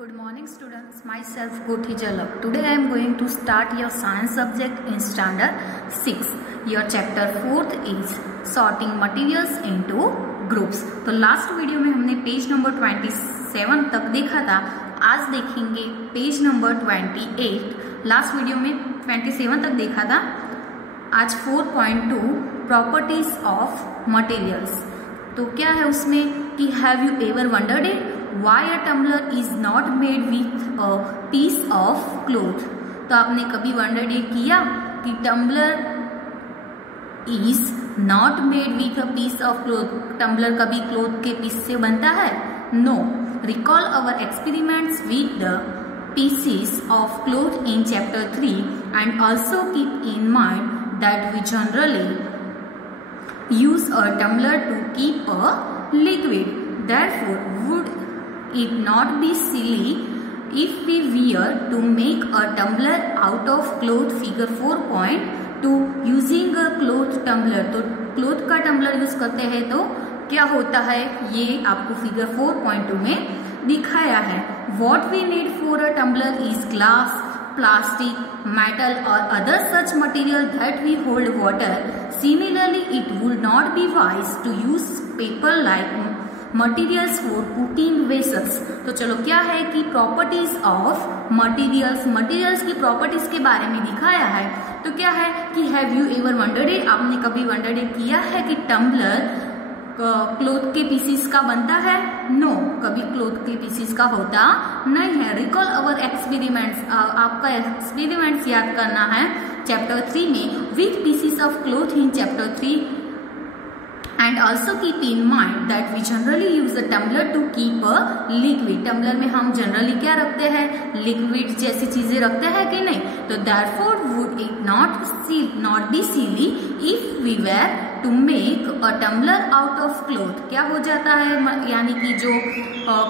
Good morning students, myself Kothi Jalak. Today I am going to start your science subject in standard 6. Your chapter 4th is sorting materials into groups. तो last video में हमने page number 27 तक देखा था. आज देखेंगे page number 28. Last video में 27 तक देखा था. आज 4.2 प्रॉपर्टीज ऑफ मटेरियल्स. तो क्या है उसमें कि have you ever wondered it why a tumbler is not made with a piece of cloth. तो आपने कभी वंडर्ड ये किया कि tumbler is not made with a piece of cloth. Tumbler कभी क्लोथ के पीस से बनता है? No. Recall our experiments with the pieces of cloth in chapter 3 and also keep in mind that we generally use a tumbler to keep a liquid. Therefore, would it not be silly if we were to make a tumbler out of cloth? Figure 4.2 using a cloth tumbler. तो cloth का tumbler use करते हैं तो क्या होता है ये आपको फिगर 4.2 में दिखाया है. What we need for a tumbler is glass, plastic, metal or other such material that we hold water. Similarly, it would not be wise to use paper like materials for cooking vessels. तो चलो क्या है कि properties of materials, materials की properties के बारे में दिखाया है. तो क्या है कि have you ever wondered it, आपने कभी वंडर्ड इट किया है कि टम्बलर क्लोथ के पीसीस का बनता है? नो, कभी क्लोथ के पीसीस का होता नहीं है. रिकॉल अवर एक्सपेरिमेंट्स, आपका एक्सपेरिमेंट्स याद करना है चैप्टर 3 में with pieces of cloth in chapter 3. And also keep in mind that we generally use a tumbler to keep a liquid. Tumbler में हम जनरली क्या रखते हैं? लिक्विड जैसी चीजें रखते हैं कि नहीं. तो therefore would it not be silly if we were to make a tumbler out of cloth. क्या हो जाता है, यानी कि जो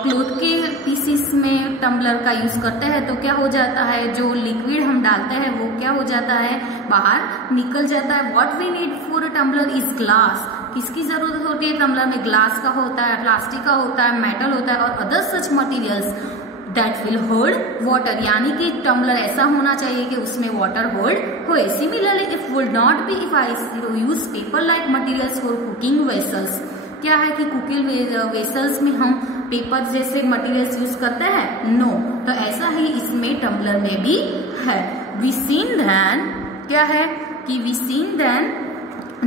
क्लोथ के पीसीस में टम्बलर का यूज करते हैं तो क्या हो जाता है, जो लिक्विड हम डालते हैं वो क्या हो जाता है, बाहर निकल जाता है. What we need for a tumbler is glass. किसकी जरूरत होती है टम्बलर में? ग्लास का होता है, प्लास्टिक का होता है, मेटल होता है और other such materials that will hold water. यानी कि टम्बलर ऐसा होना चाहिए कि उसमें वाटर होल्ड होए. Similarly if would not be if I use paper like materials for cooking vessels. क्या है कि कुकिंग वेसल्स में हम पेपर जैसे मटेरियल्स यूज करते हैं? नो. तो ऐसा ही इसमें टम्बलर में भी है. वी सीन देन, क्या है कि we seen then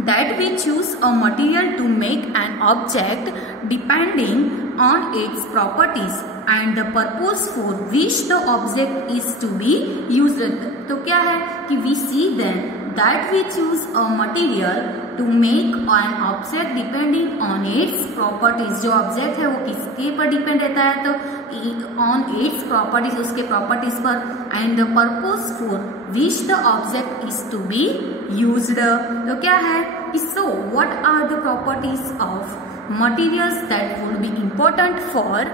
that we choose a material to make an object depending on its properties and the purpose for which the object is to be used. तो क्या है कि we see then that we choose a material to make an object depending on its properties. जो object है वो किसके पर depend रहता है? तो on its properties, उसके प्रॉपर्टीज पर, and the purpose for which the object is to be used. तो क्या है? So what are the properties of materials that would be important for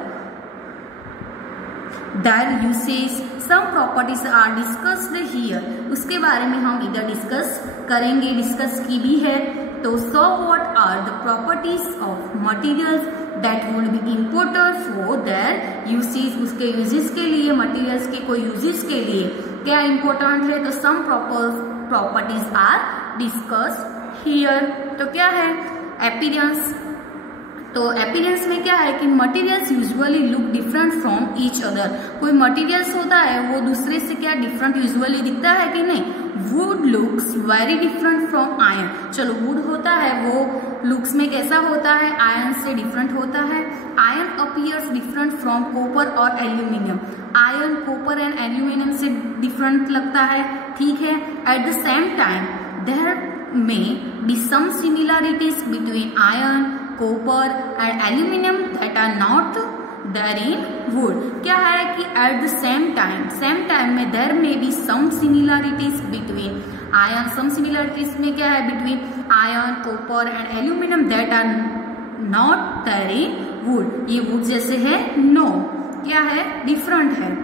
their usage? Some properties are discussed here. उसके बारे में हम इधर discuss करेंगे, discuss की भी है. तो so what are the properties of materials that would be important for their usage? उसके यूजेस के लिए, मटेरियल्स के कोई यूजेस के लिए क्या इम्पोर्टेंट है? तो some properties are discussed here. तो क्या है? अपीयरेंस. तो अपीयरेंस में क्या है कि materials usually look different from each other. कोई मटेरियल्स होता है वो दूसरे से क्या डिफरेंट यूजुअली दिखता है कि नहीं? Would looks very different from iron. चलो वुड होता है वो लुक्स में कैसा होता है? आयरन से डिफरेंट होता है. Iron appears different from copper और aluminium. Iron copper and aluminium से डिफरेंट लगता है, ठीक है. At the same time there may be some similarities between iron, copper and aluminum that are not there in wood. क्या है कि at the same time में there may be some similarities between iron, some similarities में क्या है between iron, copper and aluminum that are not there in wood. ये wood जैसे है? No. क्या है? डिफरेंट है.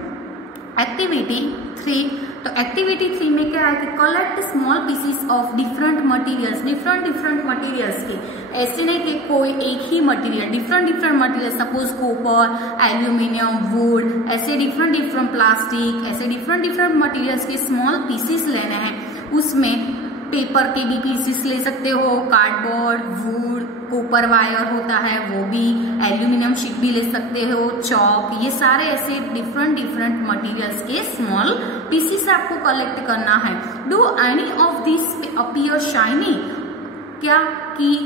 एक्टिविटी 3, तो एक्टिविटी 3 में क्या है कि collect small pieces of different materials, different materials के, ऐसे नहीं कि कोई एक ही material, different material, suppose copper, aluminium, wood, ऐसे डिफरेंट प्लास्टिक, ऐसे डिफरेंट मटेरियल्स के स्मॉल पीसेस लेने हैं। उसमें पेपर के भी पीसेस ले सकते हो, कार्डबोर्ड, वुड, कॉपर वायर होता है वो भी, एल्यूमिनियम शीट भी ले सकते हो, चॉक, ये सारे ऐसे डिफरेंट मटेरियल्स के स्मॉल पीसेस आपको कलेक्ट करना है। Do any of this appear shiny, क्या कि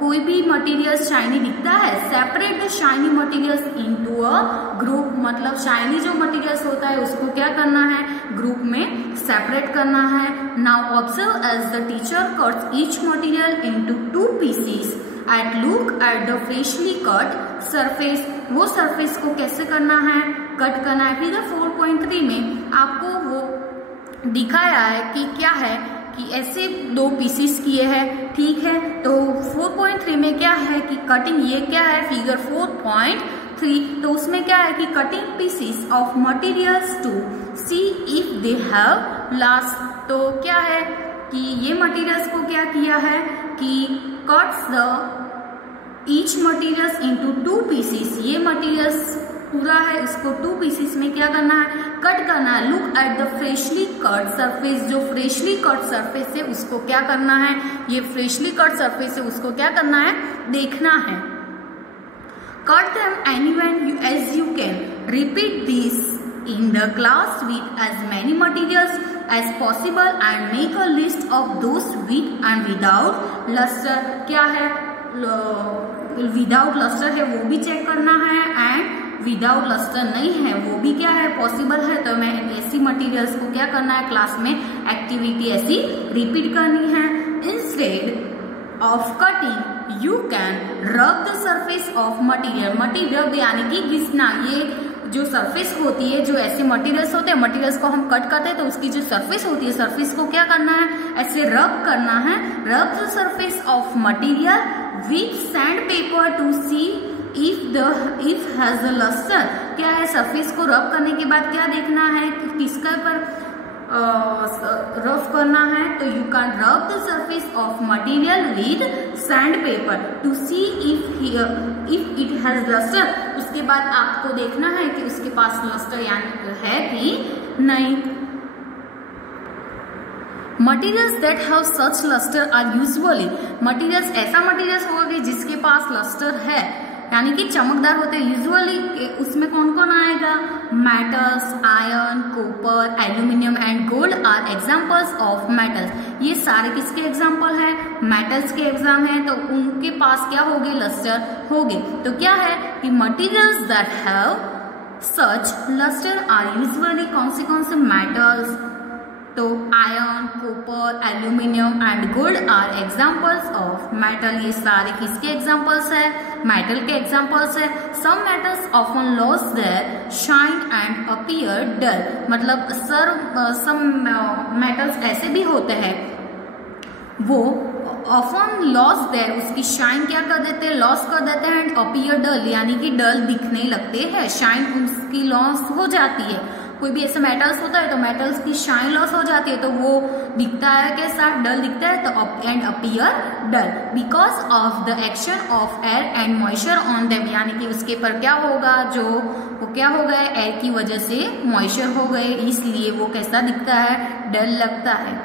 कोई भी मटेरियल शाइनी दिखता है। Separate the shiny materials into a group, मतलब शाइनी जो मटेरियल्स होता है उसको क्या करना है, ग्रुप में सेपरेट करना है। Now observe as the teacher cuts each material into 2 pieces and look at the freshly cut surface, वो सरफेस को कैसे करना है, कट करना है। फिगर 4.3 में आपको वो दिखाया है कि क्या है कि ऐसे 2 पीसेस किए हैं, ठीक है। तो 4.3 में क्या है कि कटिंग, ये क्या है फिगर 4.3, तो उसमें क्या है कि cutting pieces of materials to see if they have last, तो क्या है कि ये मटेरियल्स को क्या किया है कि cuts the each materials into 2 pieces, ये मटेरियल्स पूरा है उसको 2 पीसेस में क्या करना है, कट करना है। Look at the freshly cut surface, जो फ्रेशली कट सरफेस है उसको क्या करना है, ये फ्रेशली कट सरफेस है उसको क्या करना है, देखना है। Cut them anywhere as you can, repeat this in the class with as many materials as possible and make a list of those with and without luster, क्या है विदाउट लस्टर है वो भी चेक करना है एंड विदाउट लस्टर नहीं है वो भी क्या है पॉसिबल है। तो मैं ऐसी मटेरियल्स को क्या करना है, क्लास में एक्टिविटी ऐसी रिपीट करनी है। Instead of cutting you can rub the surface of material, material यानी कि घिसना, ये जो सरफेस होती है, जो ऐसे मटेरियल्स होते हैं, मटेरियल्स को हम कट करते हैं तो उसकी जो सरफेस होती है, सरफेस को क्या करना है, ऐसे रब करना है। Rub the surface of material with sandpaper to see if has the lustre, क्या है सरफेस को रब करने के बाद क्या देखना है कि किसका पर रफ करना है। तो you can rub the surface of material with sandpaper to see if it has lustre, उसके बाद आपको देखना है कि उसके पास लस्टर यानी है कि नहीं। Materials that have such lustre are usually, materials ऐसा मटेरियल्स होगा जिसके पास लस्टर है यानी कि चमकदार होते हैं। यूजुअली उसमें कौन कौन आएगा, metals, iron, copper, aluminium and gold are examples of metals, ये सारे किसके एग्जांपल है, मेटल्स के एग्जाम है। तो उनके पास क्या होगी, लस्टर होगी। तो क्या है कि materials that have such lustre are usually कौन से मेटल्स, तो iron, copper, aluminium and gold are examples of metal, ये सारे किसके एग्जांपल्स है, मेटल के एग्जांपल्स है। Some metals often lose their shine and appear dull, मतलब सम मेटल्स ऐसे भी होते हैं वो ऑफन लॉस देयर, उसकी शाइन क्या कर देते हैं, लॉस कर देते हैं एंड अपीयर डल, यानी कि डल दिखने लगते हैं, शाइन उसकी लॉस हो जाती है। कोई भी ऐसे मेटल्स होता है तो मेटल्स की शाइन लॉस हो जाती है तो वो दिखता है कैसा, डल दिखता है। तो and appear dull because of the action of air and moisture on them, यानी कि उसके पर क्या होगा, जो वो क्या हो गए, एयर की वजह से मॉइस्चर हो गए, इसलिए वो कैसा दिखता है, डल लगता है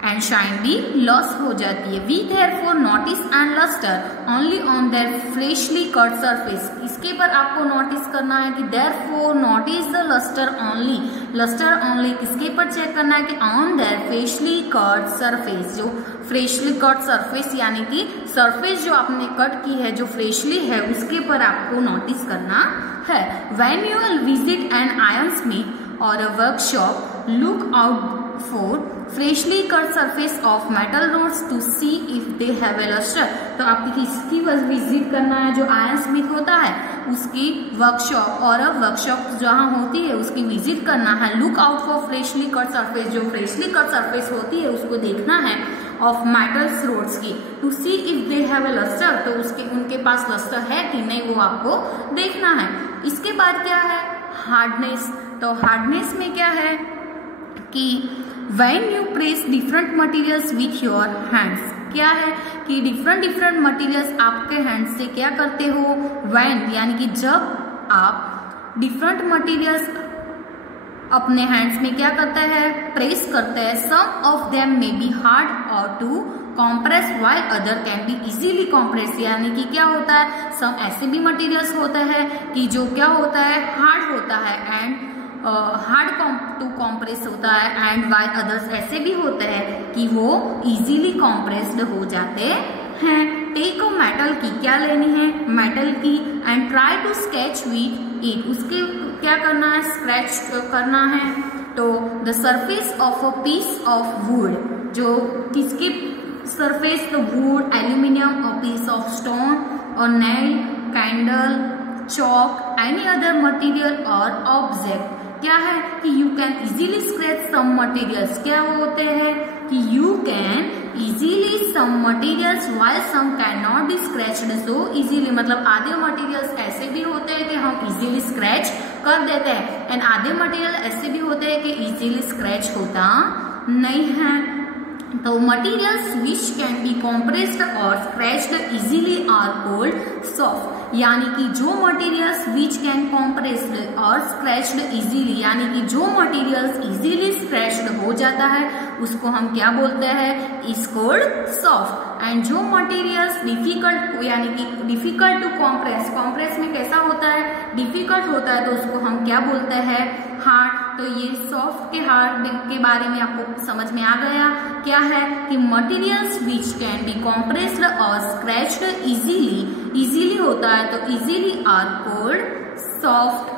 एंड शाइन भी लॉस हो जाती है। We therefore notice and lustre only on their freshly cut surface, इसके पर आपको नोटिस करना है कि therefore notice the lustre only, lustre only किसके पर चेक करना है कि on their freshly cut surface, जो फ्रेशली कट सरफेस यानी कि सरफेस जो आपने कट की है जो फ्रेशली है उसके पर आपको नोटिस करना है। When you will visit an iron smith और a workshop, look out for freshly cut surface of metal rods to see if they have a luster, तो आपकी किसकी विजिट करना है, जो आयरन स्मिथ होता है उसकी वर्कशॉप और वर्कशॉप जहाँ होती है उसकी विजिट करना है। Look out for freshly cut surface, जो फ्रेशली कट सरफेस होती है उसको देखना है ऑफ मेटल्स रोड्स की, to see if they have a lustre, तो उनके पास लस्टर है कि नहीं वो आपको देखना है। इसके बाद क्या है, हार्डनेस, तो हार्डनेस में क्या है कि when you press different materials with your hands, क्या है कि डिफरेंट मटेरियल्स आपके हैंड से क्या करते हो, when यानी कि जब आप डिफरेंट मटेरियल्स अपने हैंड्स में क्या करते हैं, प्रेस करते हैं, some of them may be hard और to compress while other can be easily compress, यानी कि क्या होता है, सम ऐसे भी मटेरियल्स होते हैं कि जो क्या होता है, हार्ड होता है एंड हार्ड टू कॉम्प्रेस होता है, एंड वाइल अदर्स ऐसे भी होते हैं कि वो इजीली कॉम्प्रेस्ड हो जाते हैं। टेक अ मेटल की, क्या लेनी है, मेटल की, and try to sketch with it, उसके क्या करना है, स्क्रैच करना है। तो the surface of a piece of wood, जो किसकी surface, the wood, aluminium, a piece of stone और nail, candle, chalk, any other material और ऑब्जेक्ट, क्या है कि you can easily scratch some materials, क्या होते हैं कि you can easily some materials while some can not be scratched so easily, मतलब आधे मटेरियल्स ऐसे भी होते हैं कि हम इजीली स्क्रैच कर देते हैं, एंड आधे मटेरियल ऐसे भी होते हैं कि इजीली स्क्रैच होता नहीं है। तो materials which can be compressed और scratched easily are called soft, यानी कि जो मटेरियल्स विच कैन कॉम्प्रेस्ड और स्क्रैच्ड इजीली, यानी कि जो मटेरियल्स इजीली स्क्रैच्ड हो जाता है उसको हम क्या बोलते हैं, इज कॉल्ड सॉफ्ट। एंड जो मटेरियल्स डिफिकल्ट, यानी कि डिफिकल्ट टू कॉम्प्रेस, कॉम्प्रेस में कैसा होता है, डिफिकल्ट होता है, तो उसको हम क्या बोलते हैं, हार्ड। तो ये सॉफ्ट के हार्ड के बारे में आपको समझ में आ गया। क्या है कि materials which can be compressed और स्क्रैच्ड इजीली, इजीली होता है तो easily are called soft,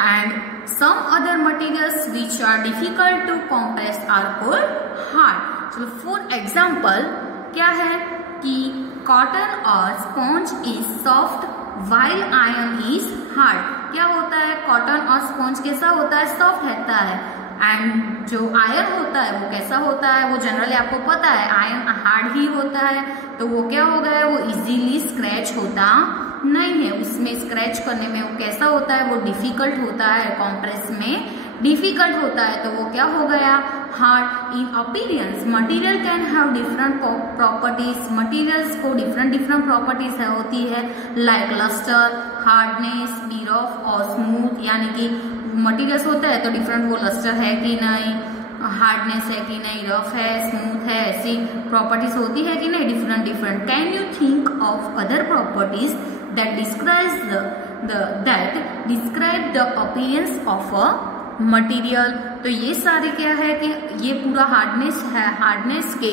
and some other materials which are difficult to compress are called hard. चलो फॉर एग्जाम्पल क्या है कि कॉटन और sponge is soft while iron is hard, क्या होता है, कॉटन और स्पॉन्ज कैसा होता है, सॉफ्ट रहता है, एंड जो आयरन होता है वो कैसा होता है, वो जनरली आपको पता है आयरन हार्ड ही होता है, तो वो क्या हो गया, वो इजीली स्क्रैच होता नहीं है, उसमें स्क्रैच करने में वो कैसा होता है, वो डिफिकल्ट होता है, कॉम्प्रेस में डिफिकल्ट होता है, तो वो क्या हो गया, hard. In appearance material can have different properties, materials को डिफरेंट प्रॉपर्टीज होती है, like lustre, hardness, be rough और स्मूथ, यानी कि मटेरियल्स होता है तो डिफरेंट, वो लस्टर है कि नहीं, हार्डनेस है कि नहीं, रफ है, स्मूथ है, ऐसी प्रॉपर्टीज होती है कि नहीं, different. Can you think of other properties that describe the appearance of a material. तो ये सारे क्या है कि ये पूरा हार्डनेस है, हार्डनेस के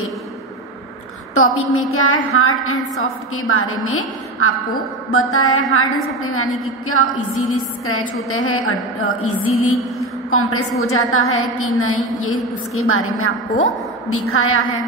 टॉपिक में क्या है, हार्ड एंड सॉफ्ट के बारे में आपको बताया है। हार्ड एंड सॉफ्ट यानी कि क्या इजीली स्क्रैच होते हैं, इजीली कॉम्प्रेस हो जाता है कि नहीं, ये उसके बारे में आपको दिखाया है।